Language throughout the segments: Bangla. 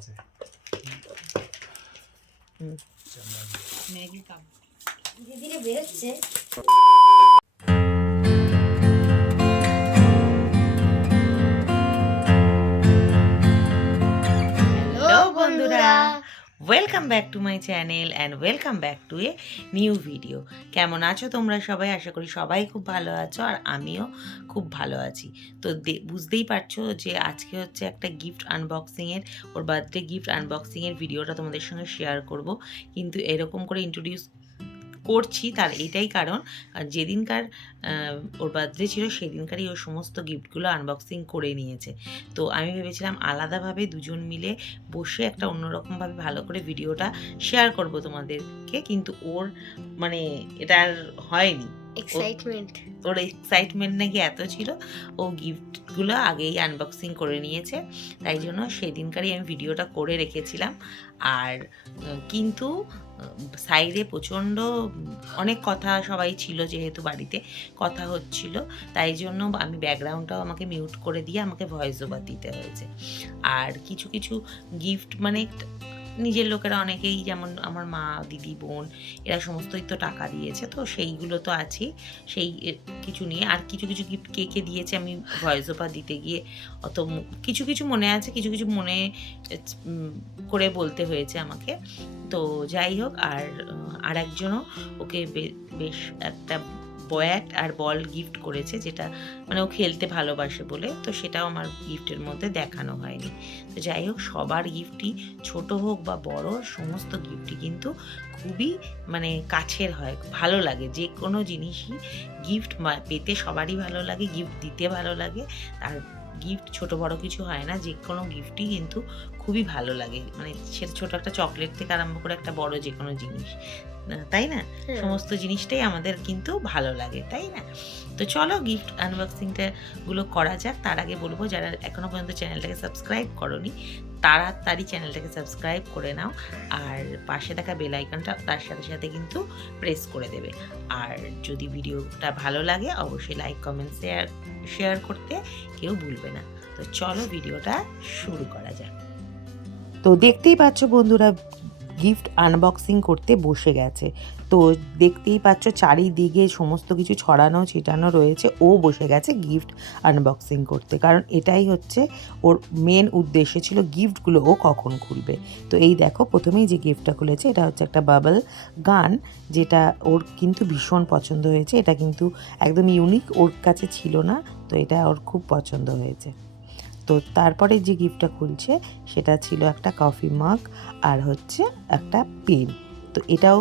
আছে। ম্যাগি কাপ ধীরে ধীরে বেরোচ্ছে। হ্যালো বন্ধুরা, welcome back to my channel and welcome back to a new video. কেমন আছো তোমরা সবাই? আশা করি সবাই খুব ভালো আছো, আর আমিও খুব ভালো আছি। তো বুঝতেই পারছো যে আজকে হচ্ছে একটা গিফট আনবক্সিংয়ের, ওর বার্থডে গিফট আনবক্সিংয়ের ভিডিওটা তোমাদের সঙ্গে শেয়ার করব। কিন্তু এরকম করে ইন্ট্রোডিউস করছি তার এটাই কারণ, যেদিনকার ওর বার্থডে ছিল সেদিনকারই ওর সমস্ত গিফটগুলো আনবক্সিং করে নিয়েছে। তো আমি ভেবেছিলাম আলাদাভাবে দুজন মিলে বসে একটা অন্যরকমভাবে ভালো করে ভিডিওটা শেয়ার করব তোমাদেরকে, কিন্তু ওর মানে এটা আর হয়নি। ওর এক্সাইটমেন্ট নাকি এত ছিল, ও গিফটগুলো আগেই আনবক্সিং করে নিয়েছে, তাই জন্য সেদিনকারই আমি ভিডিওটা করে রেখেছিলাম। আর কিন্তু সাইডে প্রচণ্ড অনেক কথা সবাই ছিল, যেহেতু বাড়িতে কথা হচ্ছিল, তাই জন্য আমি ব্যাকগ্রাউন্ডটাও আমাকে মিউট করে দিয়ে আমাকে ভয়েস ওভার দিতে হয়েছে। আর কিছু কিছু গিফট মানে নিজের লোকেরা অনেকেই, যেমন আমার মা, দিদি, বোন, এরা সমস্তই তো টাকা দিয়েছে, তো সেইগুলো তো আছেই। সেই কিছু নিয়ে আর কিছু কিছু গিফট কে কে দিয়েছে আমি ভয়েস ওভার দিতে গিয়ে অত কিছু কিছু মনে আছে, কিছু কিছু মনে করে বলতে হয়েছে আমাকে। তো যাই হোক, আর একজনও ওকে বেশ একটা ব্যাট আর বল গিফট করেছে, যেটা মানে ও খেলতে ভালোবাসে বলে, তো সেটাও আমার গিফটের মধ্যে দেখানো হয়নি। তো যাই হোক, সবার গিফটই ছোট হোক বা বড়, সমস্ত গিফটই কিন্তু খুবই মানে কাছের হয়, ভালো লাগে। যে কোনো জিনিসই গিফট পেতে সবারই ভালো লাগে, গিফট দিতে ভালো লাগে। আর গিফট ছোট বড় কিছু হয় না, যে কোনো গিফটই কিন্তু খুবই ভালো লাগে। মানে সেটা ছোট একটা চকলেট থেকে আরম্ভ করে একটা বড় যে কোনো জিনিস, তাই না? সমস্ত জিনিসটাই আমাদের কিন্তু ভালো লাগে, তাই না? তো চলো গিফট আনবক্সিংটা গুলো করা যাক। তার আগে বলবো, যারা এখনো পর্যন্ত চ্যানেলটাকে সাবস্ক্রাইব করোনি, তাড়াতাড়ি চ্যানেলটাকে সাবস্ক্রাইব করে নাও, আর পাশে থাকা বেল আইকনটা তার সাথে সাথে কিন্তু প্রেস করে দেবে। আর যদি ভিডিওটা ভালো লাগে অবশ্যই লাইক, কমেন্ট, শেয়ার করতে কেউ ভুলবে না। তো চলো ভিডিওটা শুরু করা যাক। তো দেখতেই পাচ্ছ বন্ধুরা, গিফট আনবক্সিং করতে বসে গেছে। তো দেখতেই পাচ্ছ চারিদিকে সমস্ত কিছু ছড়ানো ছিটানো রয়েছে, ও বসে গেছে গিফট আনবক্সিং করতে, কারণ এটাই হচ্ছে ওর মেন উদ্দেশ্য ছিল, গিফটগুলো ও কখন খুলবে। তো এই দেখো, প্রথমেই যে গিফটটা খুলেছে এটা হচ্ছে একটা বাবল গান, যেটা ওর কিন্তু ভীষণ পছন্দ হয়েছে। এটা কিন্তু একদম ইউনিক, ওর কাছে ছিল না, তো এটা ওর খুব পছন্দ হয়েছে। তো তারপরে যে গিফটটা খুলছে সেটা ছিল একটা কফি মাগ আর হচ্ছে একটা পেন। তো এটাও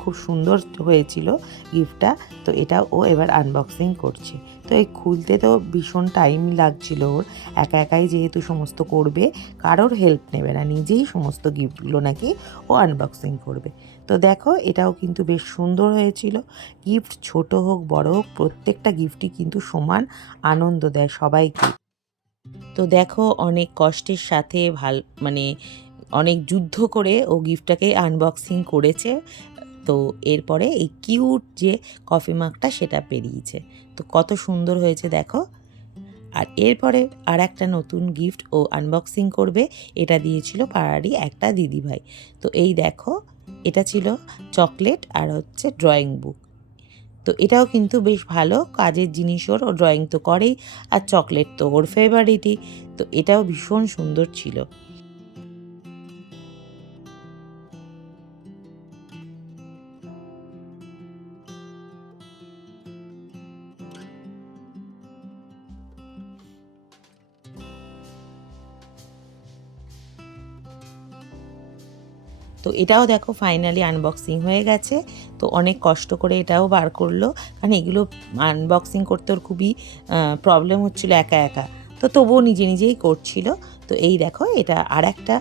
খুব সুন্দর হয়েছিল গিফটটা। তো এটাও ও এবার আনবক্সিং করছে। তো এই খুলতে তো ভীষণ টাইম লাগছিল ওর, একা একাই যেহেতু সমস্ত করবে, কারোর হেল্প নেবে না, নিজেই সমস্ত গিফটগুলো নাকি ও আনবক্সিং করবে। তো দেখো, এটাও কিন্তু বেশ সুন্দর হয়েছিল। গিফট ছোট হোক বড় হোক, প্রত্যেকটা গিফটই কিন্তু সমান আনন্দ দেয় সবাইকে। তো দেখো, অনেক কষ্টের সাথে মানে অনেক যুদ্ধ করে ও গিফটটাকে আনবক্সিং করেছে। তো এরপরে এই কিউট যে কফি মাগটা সেটা পেরিয়েছে। তো কত সুন্দর হয়েছে দেখো। আর এরপরে আর একটা নতুন গিফট ও আনবক্সিং করবে, এটা দিয়েছিল পাড়ারই একটা দিদিভাই। তো এই দেখো, এটা ছিল চকলেট আর হচ্ছে ড্রয়িং বুক। তো এটাও কিন্তু বেশ ভালো কাজের জিনিস, ওর ড্রয়িং তো করেই, আর চকলেট তো ওর ফেভারিটই। তো এটাও ভীষণ সুন্দর ছিল। তো এটাও দেখো ফাইনালি আনবক্সিং হয়ে গেছে। তো অনেক কষ্ট করে এটাও বার করলো, কারণ এগুলো আনবক্সিং করতে ওর খুবই প্রবলেম হচ্ছিলো একা একা, তো তবুও নিজে নিজেই করছিল। তো এই দেখো, এটা আর একটা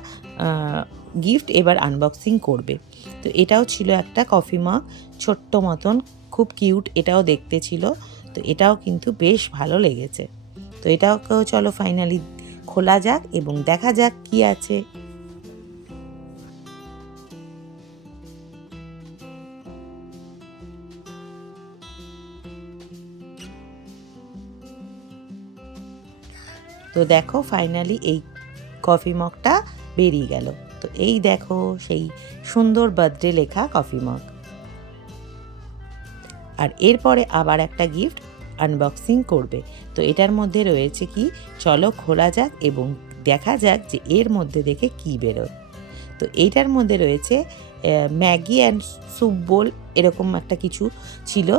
গিফট এবার আনবক্সিং করবে। তো এটাও ছিল একটা কফি মাগ, ছোট্ট মতন, খুব কিউট এটাও দেখতে ছিল। তো এটাও কিন্তু বেশ ভালো লেগেছে। তো এটাকেও চলো ফাইনালি খোলা যাক এবং দেখা যাক কি আছে। তো দেখো, ফাইনালি এই কফি মগটা বেরিয়ে গেল। তো এই দেখো সেই সুন্দর বার্থডে লেখা কফি মগ। আর এরপরে আবার একটা গিফট আনবক্সিং করবে। তো এটার মধ্যে রয়েছে কি, চলো খোলা যাক এবং দেখা যাক যে এর মধ্যে দেখে কি বেরোয়। তো এইটার মধ্যে রয়েছে ম্যাগি অ্যান্ড স্যুপ বোল, এরকম একটা কিছু ছিল।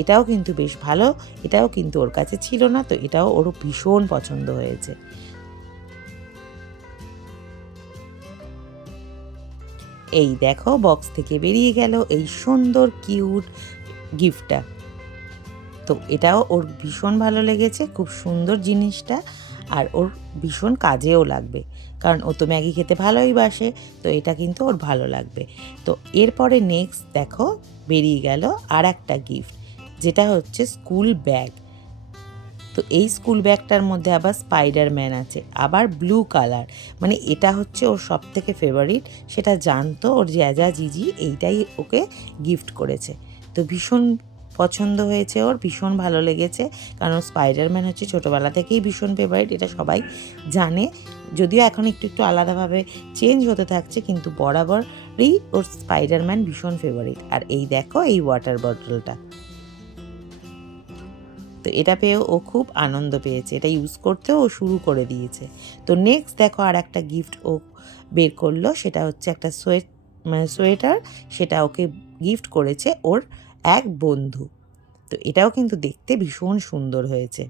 এটাও কিন্তু বেশ ভালো, এটাও কিন্তু ওর কাছে ছিল না, তো এটাও ওর ভীষণ পছন্দ হয়েছে। এই দেখো বক্স থেকে বেরিয়ে গেল এই সুন্দর কিউট গিফটটা। তো এটাও ওর ভীষণ ভালো লেগেছে, খুব সুন্দর জিনিসটা, আর ওর ভীষণ কাজেও লাগবে, কারণ ও তো ম্যাগি খেতে ভালোই বাসে, তো এটা কিন্তু ওর ভালো লাগবে। তো এরপরে নেক্সট দেখো বেরিয়ে গেল আর একটা গিফট, যেটা হচ্ছে স্কুল ব্যাগ। তো এই স্কুল ব্যাগটার মধ্যে আবার স্পাইডারম্যান আছে, আবার ব্লু কালার, মানে এটা হচ্ছে ওর সব থেকে ফেভারিট, সেটা জানতো ওর জ্যাজা জিজি এইটাই ওকে গিফট করেছে। তো ভীষণ পছন্দ হয়েছে ওর, ভীষণ ভালো লেগেছে, কারণ স্পাইডারম্যান হচ্ছে ছোটোবেলা থেকেই ভীষণ ফেভারিট, এটা সবাই জানে, যদিও এখন একটু একটু আলাদাভাবে চেঞ্জ হতে থাকছে, কিন্তু বরাবরই ওর স্পাইডারম্যান ভীষণ ফেভারিট। আর এই দেখো এই ওয়াটার বটলটা, তো এটা পেয়েও ও খুব আনন্দ পেয়েছে, এটা ইউজ করতেও ও শুরু করে দিয়েছে। তো নেক্সট দেখো আর একটা গিফট ও বের করলো, সেটা হচ্ছে একটা সোয়েটার, সেটা ওকে গিফট করেছে ওর এক বন্ধু। তো এটাও কিন্তু দেখতে ভীষণ সুন্দর হয়েছে।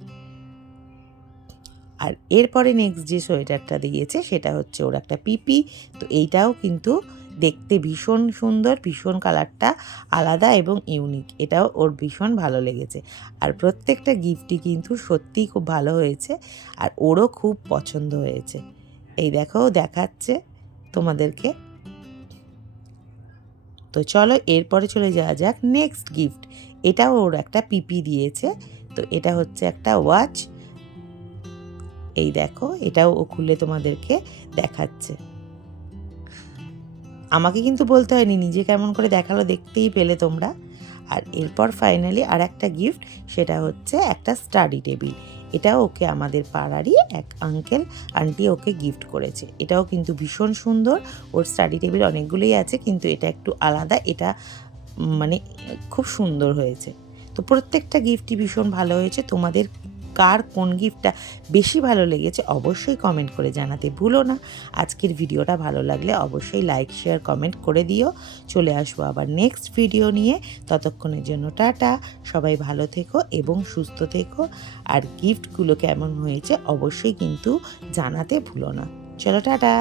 আর এরপরে নেক্সট যে সোয়েটারটা দিয়েছে সেটা হচ্ছে ওর একটা পিপি। তো এইটাও কিন্তু দেখতে ভীষণ সুন্দর, ভীষণ কালারটা আলাদা এবং ইউনিক, এটাও ওর ভীষণ ভালো লেগেছে। আর প্রত্যেকটা গিফটই কিন্তু সত্যিই খুব ভালো হয়েছে, আর ওরও খুব পছন্দ হয়েছে। এই দেখো দেখাচ্ছে তোমাদেরকে। তো চলো এরপরে চলে যাওয়া যাক নেক্সট গিফট। এটাও ওর একটা পিপি দিয়েছে। তো এটা হচ্ছে একটা ওয়াচ। এই দেখো এটাও ও খুলে তোমাদেরকে দেখাচ্ছে। আমাকে কিন্তু বলতে হয়নি, নিজে কেমন করে দেখালো দেখতেই পেলে তোমরা। আর এরপর ফাইনালি আর একটা গিফট, সেটা হচ্ছে একটা স্টাডি টেবিল। এটাও ওকে আমাদের পাড়ারই এক আঙ্কেল আন্টি ওকে গিফট করেছে। এটাও কিন্তু ভীষণ সুন্দর, ওর স্টাডি টেবিল অনেকগুলোই আছে, কিন্তু এটা একটু আলাদা, এটা মানে খুব সুন্দর হয়েছে। তো প্রত্যেকটা গিফটই ভীষণ ভালো হয়েছে। তোমাদের কার কোন গিফটটা বেশি ভালো লেগেছে অবশ্যই কমেন্ট করে জানাতে ভুলো না। আজকের ভিডিওটা ভালো লাগলে অবশ্যই লাইক শেয়ার কমেন্ট করে দিও। চলে আসবো আবার নেক্সট ভিডিও নিয়ে, ততক্ষণের জন্য টাটা। সবাই ভালো থেকো এবং সুস্থ থেকো, আর গিফটগুলো কেমন হয়েছে অবশ্যই কিন্তু জানাতে ভুলো না। চলো টাটা।